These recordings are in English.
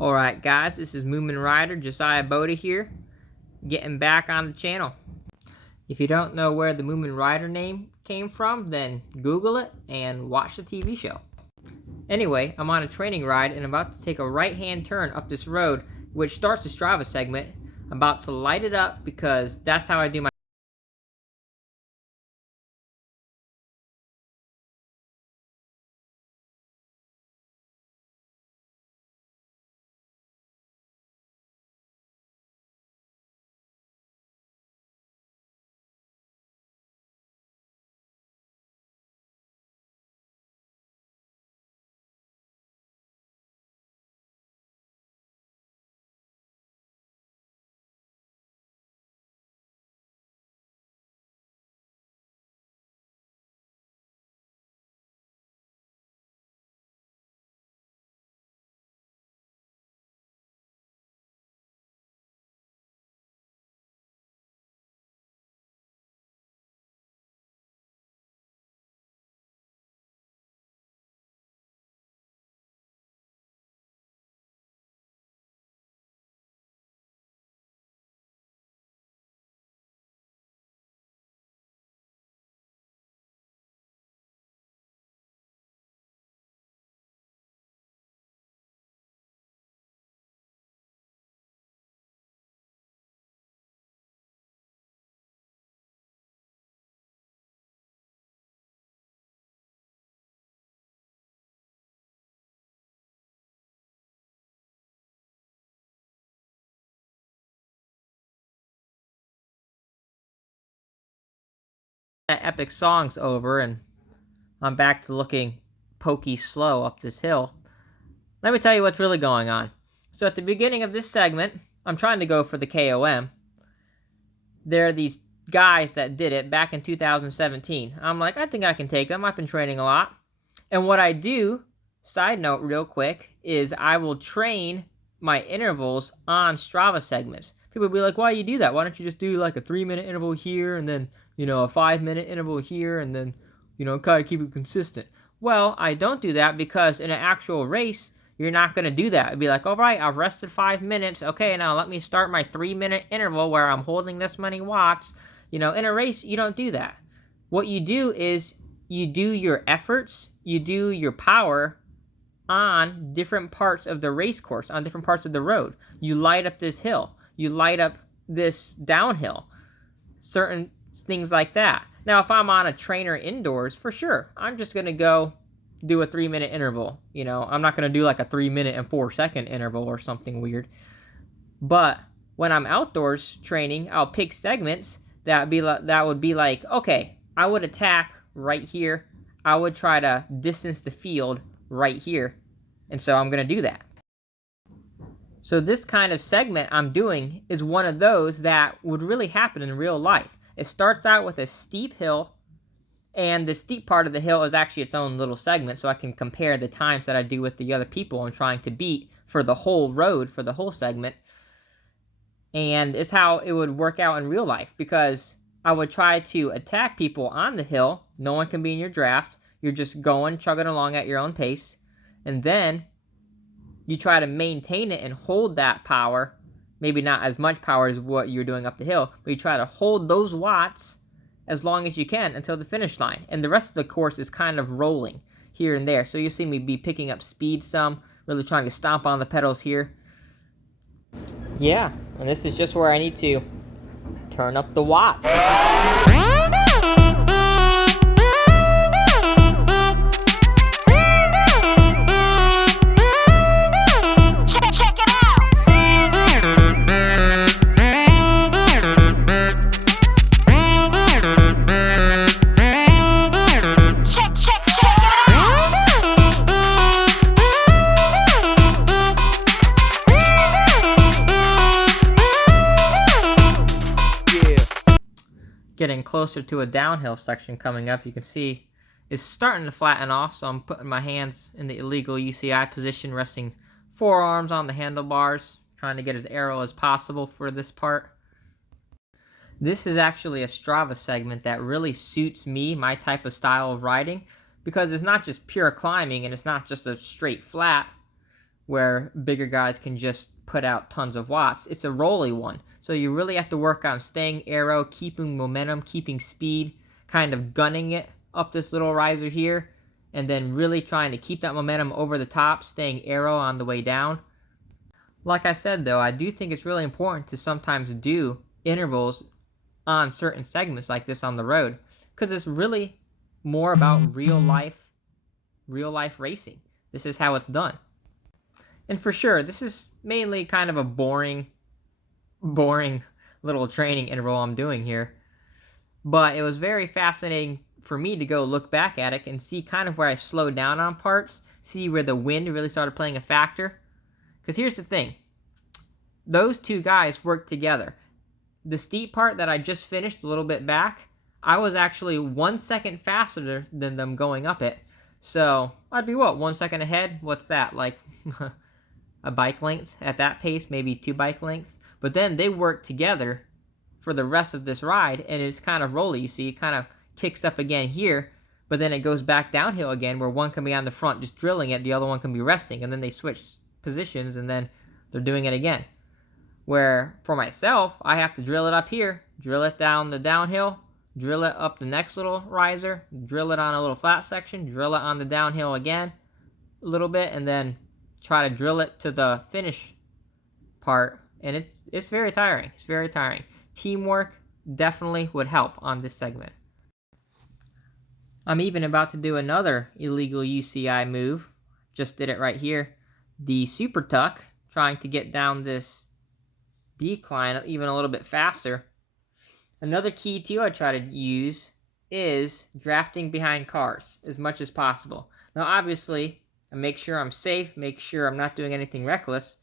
Alright guys, this is Mumen Rider, Josiah Boda here, getting back on the channel. If you don't know where the Mumen Rider name came from, then Google it and watch the TV show. Anyway, I'm on a training ride and I'm about to take a right-hand turn up this road, which starts the Strava segment. I'm about to light it up because that's how I do my epic songs over and I'm back to looking pokey slow up this hill. Let me tell you what's really going on. So at the beginning of this segment, I'm trying to go for the KOM. There are these guys that did it back in 2017. I'm like, I think I can take them. I've been training a lot. And what I do, side note real quick, is I will train my intervals on Strava segments. People will be like, why do you do that? Why don't you just do like a 3-minute interval here and then, a 5-minute interval here and then, kind of keep it consistent. Well, I don't do that because in an actual race, you're not going to do that. It'd be like, all right, I've rested 5 minutes. Okay, now let me start my 3-minute interval where I'm holding this many watts. In a race, you don't do that. What you do is you do your efforts, you do your power on different parts of the race course, on different parts of the road. You light up this hill. You light up this downhill. Certain things like that. Now, if I'm on a trainer indoors, for sure, I'm just going to go do a 3-minute interval. I'm not going to do like a 3-minute and 4-second interval or something weird. But when I'm outdoors training, I'll pick segments that would be like, okay, I would attack right here. I would try to distance the field right here. And so I'm going to do that. So this kind of segment I'm doing is one of those that would really happen in real life. It starts out with a steep hill, and the steep part of the hill is actually its own little segment, so I can compare the times that I do with the other people I'm trying to beat for the whole road, for the whole segment. And it's how it would work out in real life, because I would try to attack people on the hill. No one can be in your draft. You're just going, chugging along at your own pace. And then you try to maintain it and hold that power. Maybe not as much power as what you're doing up the hill, but you try to hold those watts as long as you can until the finish line. And the rest of the course is kind of rolling here and there. So you'll see me be picking up speed some, really trying to stomp on the pedals here. Yeah, and this is just where I need to turn up the watts. Getting closer to a downhill section coming up, you can see it's starting to flatten off, so I'm putting my hands in the illegal UCI position, resting forearms on the handlebars, trying to get as aero as possible for this part. This is actually a Strava segment that really suits me, my type of style of riding, because it's not just pure climbing and it's not just a straight flat. where bigger guys can just put out tons of watts. It's a rolly one. So you really have to work on staying aero, keeping momentum, keeping speed, kind of gunning it up this little riser here, and then really trying to keep that momentum over the top, staying aero on the way down. Like I said though, I do think it's really important to sometimes do intervals on certain segments like this on the road, because it's really more about real life racing. This is how it's done. And for sure, this is mainly kind of a boring little training interval I'm doing here. But it was very fascinating for me to go look back at it and see kind of where I slowed down on parts, see where the wind really started playing a factor. Because here's the thing. Those two guys worked together. The steep part that I just finished a little bit back, I was actually 1 second faster than them going up it. So I'd be 1 second ahead? What's that, like a bike length at that pace, maybe 2 bike lengths? But then they worked together for the rest of this ride, and it's kind of rolly. You see, it kind of kicks up again here, but then it goes back downhill again, where one can be on the front just drilling it, the other one can be resting, and then they switch positions, and then they're doing it again. Where for myself, I have to drill it up here, drill it down the downhill, drill it up the next little riser, drill it on a little flat section, drill it on the downhill again a little bit, and then try to drill it to the finish part. And it's very tiring. It's very tiring. Teamwork definitely would help on this segment. I'm even about to do another illegal UCI move. Just did it right here. The super tuck, trying to get down this decline even a little bit faster. Another key too I try to use is drafting behind cars as much as possible. Now obviously, I make sure I'm safe, make sure I'm not doing anything reckless,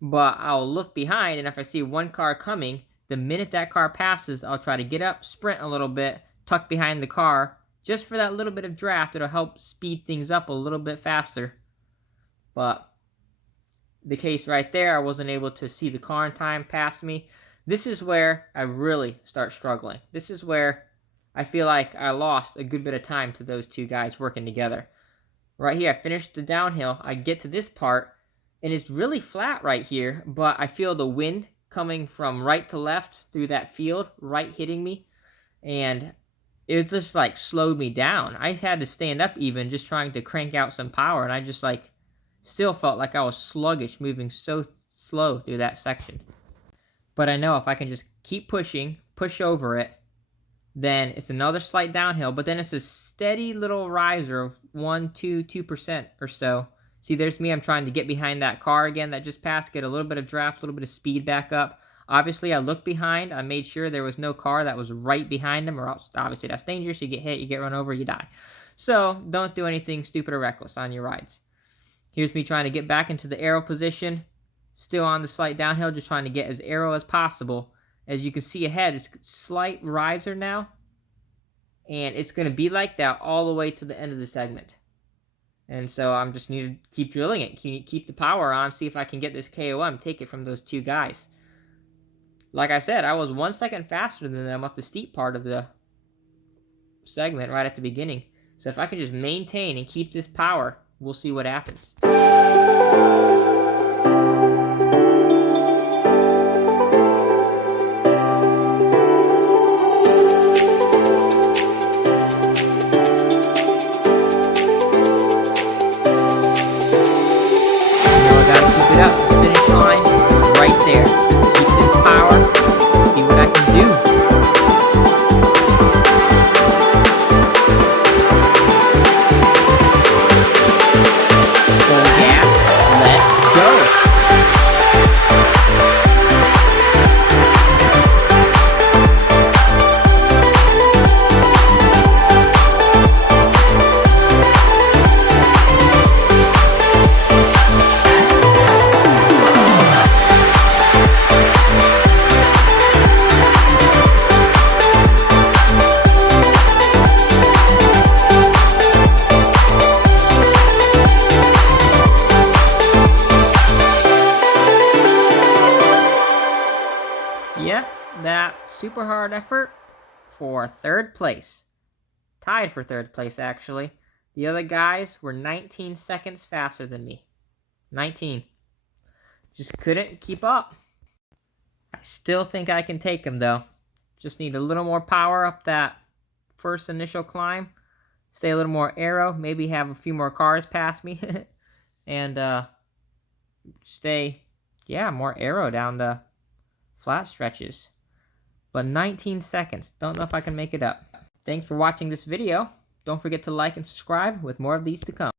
but I'll look behind, and if I see one car coming, the minute that car passes, I'll try to get up, sprint a little bit, tuck behind the car, just for that little bit of draft. It'll help speed things up a little bit faster. But the case right there, I wasn't able to see the car in time past me. This is where I really start struggling. This is where I feel like I lost a good bit of time to those two guys working together. Right here, I finished the downhill. I get to this part, and it's really flat right here, but I feel the wind coming from right to left through that field, right hitting me, and it just like slowed me down. I had to stand up even just trying to crank out some power, and I just like still felt like I was sluggish, moving so slow through that section. But I know if I can just keep pushing, push over it, then it's another slight downhill, but then it's a steady little riser of 2% or so. See, there's me. I'm trying to get behind that car again that just passed, get a little bit of draft, a little bit of speed back up. Obviously, I looked behind. I made sure there was no car that was right behind him, or else obviously that's dangerous. You get hit, you get run over, you die. So don't do anything stupid or reckless on your rides. Here's me trying to get back into the aero position. Still on the slight downhill, just trying to get as aero as possible. As you can see ahead, it's a slight riser now. And it's going to be like that all the way to the end of the segment. And so I'm just need to keep drilling it, keep the power on, see if I can get this KOM, take it from those two guys. Like I said, I was 1 second faster than them up the steep part of the segment right at the beginning. So if I can just maintain and keep this power, we'll see what happens. That super hard effort for third place. Tied for third place, actually. The other guys were 19 seconds faster than me. 19. Just couldn't keep up. I still think I can take him, though. Just need a little more power up that first initial climb. Stay a little more aero. Maybe have a few more cars pass me. And stay, more aero down the flat stretches. But 19 seconds. Don't know if I can make it up. Thanks for watching this video. Don't forget to like and subscribe with more of these to come.